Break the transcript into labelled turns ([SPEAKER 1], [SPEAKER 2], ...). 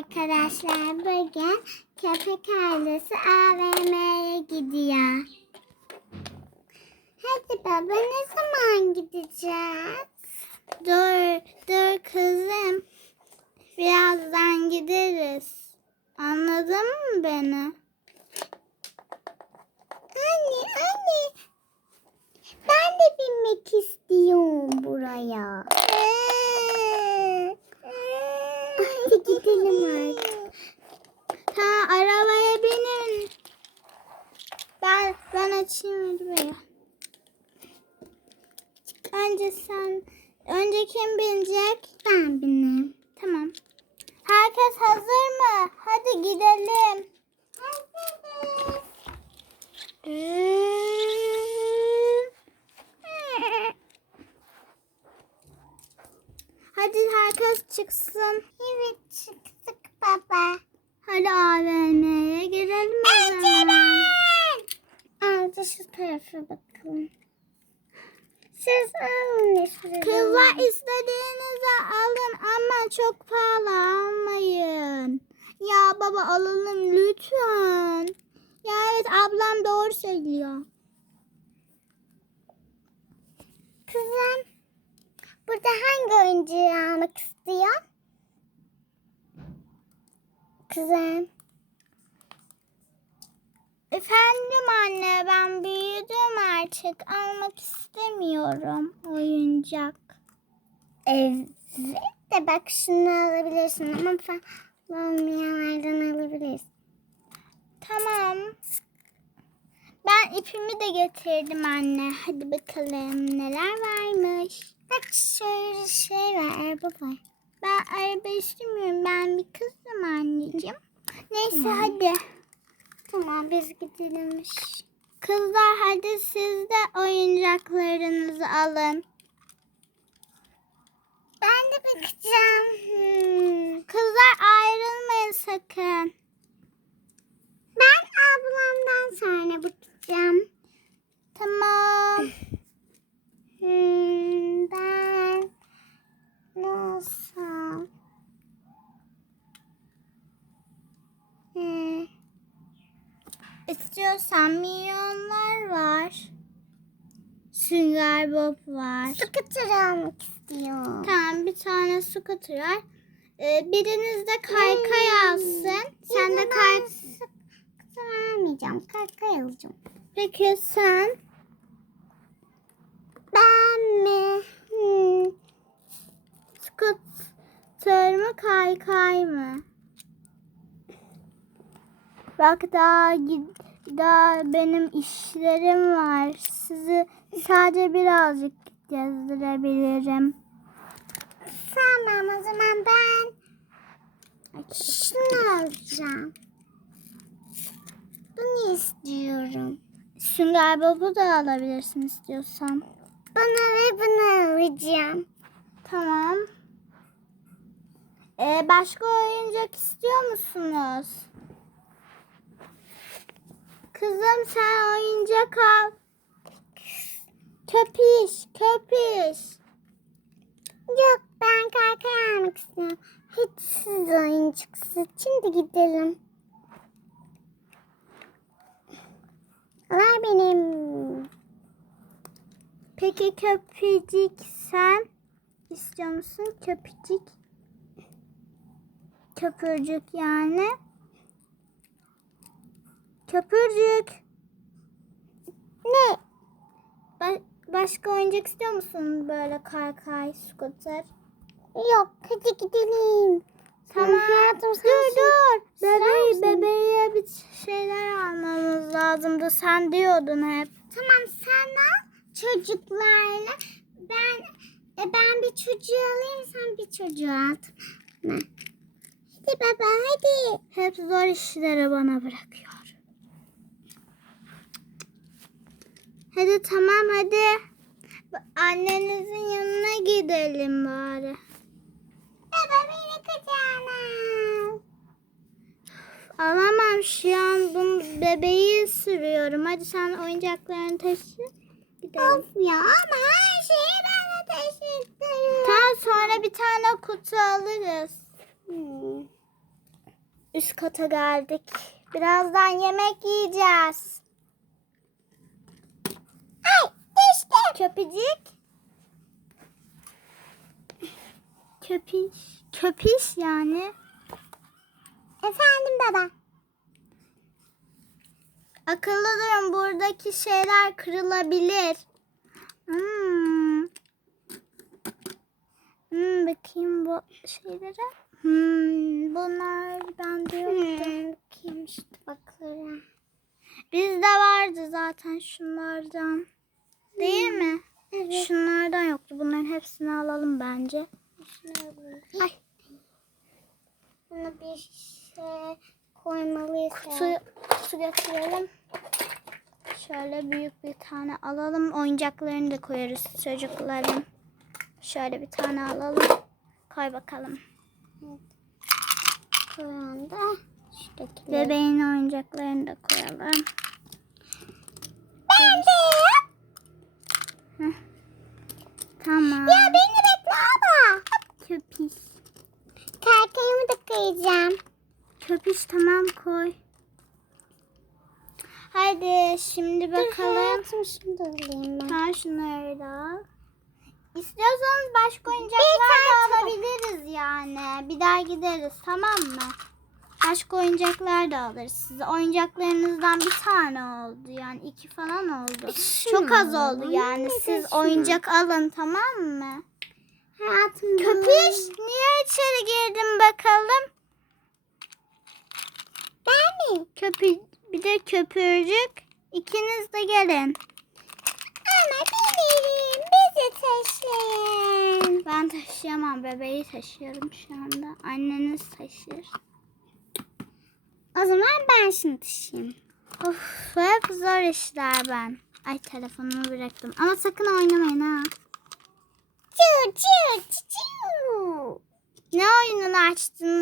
[SPEAKER 1] arkadaşlar. Bugün köpek ailesi AVM'ye gidiyor. Hadi baba ne zaman gideceğiz? Dur, dur kızım. Birazdan gideriz. Anladın mı beni? Anne, anne. Ben de binmek istiyorum buraya. Hadi gidelim artık. Ha arabaya binin. Ben ben açayım arabayı. Önce sen önce kim binecek? Ben bineyim. Tamam. Herkes hazır mı? Hadi gidelim. Hazırız. Hadi herkes çıksın. Evet çıktık baba. Hadi AVM'ye girelim o zaman. Önce şu tarafa bakalım. Siz alın istediğinizi. Kızlar istediğinizi alın ama çok pahalı almayın. Ya baba alalım lütfen. Ya evet ablam doğru söylüyor. Kızım burada hangi oyuncağı almak istiyor? Kızım. Efendim anne ben büyüdüm artık almak istemiyorum oyuncak. Evet de bak şunu alabilirsin ama olmayanlardan alabilirsin. Tamam. Ben ipimi de getirdim anne. Hadi bakalım neler varmış. Bak şöyle şey var araba var. Ben araba istemiyorum. Ben bir kızım anneciğim. Neyse hadi. Tamam biz gidelim. Kızlar hadi siz de oyuncaklarınızı alın. Ben de bakacağım. Hmm. Kızlar ayrılmayın sakın. Ben ablamdan sonra bakacağım. Tamam. Hmm, ben nasıl? Hmm. İstiyorsan milyonlar var. Sünger Bob var. Scooter almak istiyorum. Tamam bir tane scooter var. Ee, biriniz de kaykay alsın. Sen de kay... Scooter almayacağım. Kaykay alacağım. Peki sen? Ben mi? Hmm. Scooter mı kaykay mı? Bak daha daha benim işlerim var. Sizi sadece birazcık gezdirebilirim. Tamam o zaman ben şunu alacağım. Bunu istiyorum. Sünger Bob'u da alabilirsin istiyorsan. Bana ve bunu alacağım. Tamam. Ee, başka oyuncak istiyor musunuz? Kızım sen oyuncak al. Köpiş, köpiş. Yok ben kaykay almak istiyorum. Hiç siz oyuncak Şimdi gidelim. Ver benim. Peki köpecik sen istiyor musun? Köpecik. Köpürcük yani. Köpürcük. Ne? Ba- başka oyuncak istiyor musun? Böyle kaykay, scooter. Yok, hadi gidelim. Tamam. Hayatım, dur dur. Bebeği, bebeğe bir şeyler almamız lazımdı. Sen diyordun hep. Tamam sen al çocuklarla. Ben e, ben bir çocuğu alayım sen bir çocuğu al. Hadi baba hadi. Hep zor işleri bana bırakıyor. Hadi tamam hadi. Annenizin yanına gidelim bari. Baba beni kucağına Alamam şu an bunu bebeği sürüyorum. Hadi sen oyuncaklarını taşı. Gidelim. Of ya ama her şeyi bana taşıttırın. Tamam sonra bir tane kutu alırız. Hmm. üst kata geldik. Birazdan yemek yiyeceğiz. Ay düştüm. Köpecik. Köpiş. Köpiş yani. Efendim baba. Akıllı durun buradaki şeyler kırılabilir. Hmm. Hmm, bakayım bu şeylere. Hmm, bunlar bende yoktu. bakayım işte bakalım. Bizde vardı zaten şunlardan. Değil mi?
[SPEAKER 2] Evet.
[SPEAKER 1] Şunlardan yoktu. Bunların hepsini alalım bence. Ay.
[SPEAKER 2] Bunu bir şey koymalıyız.
[SPEAKER 1] Kutu, kutu götürelim. Şöyle büyük bir tane alalım. Oyuncaklarını da koyarız çocukların. Şöyle bir tane alalım. Koy bakalım.
[SPEAKER 2] Koyan da şuradakileri.
[SPEAKER 1] Bebeğin oyuncaklarını da koyalım.
[SPEAKER 2] Ben de.
[SPEAKER 1] Tamam.
[SPEAKER 2] Ya beni bekle abla.
[SPEAKER 1] Köpiş.
[SPEAKER 2] Kaykayımı da koyacağım.
[SPEAKER 1] Köpiş tamam koy. Hadi şimdi bakalım.
[SPEAKER 2] Hayatım şunu da alayım ben.
[SPEAKER 1] Ha şunları da al. İstiyorsanız başka oyuncaklar da alabiliriz yani. Bir daha gideriz tamam mı? Başka oyuncaklar da alırız size. Oyuncaklarınızdan bir tane oldu yani iki falan oldu.
[SPEAKER 2] Şunu
[SPEAKER 1] Çok az oldu yani. Siz oyuncak alın tamam mı?
[SPEAKER 2] Hayatım
[SPEAKER 1] Köpüş niye içeri girdin bakalım?
[SPEAKER 2] Ben mi?
[SPEAKER 1] Köpü bir de köpürcük. İkiniz de gelin.
[SPEAKER 2] Ama benim. Bizi taşıyın.
[SPEAKER 1] Ben taşıyamam. Bebeği taşıyorum şu anda. Anneniz taşır.
[SPEAKER 2] O zaman ben şunu taşıyayım.
[SPEAKER 1] Of hep zor işler ben. Ay telefonumu bıraktım. Ama sakın oynamayın ha.
[SPEAKER 2] Çu çu çu.
[SPEAKER 1] Ne oyununu açtın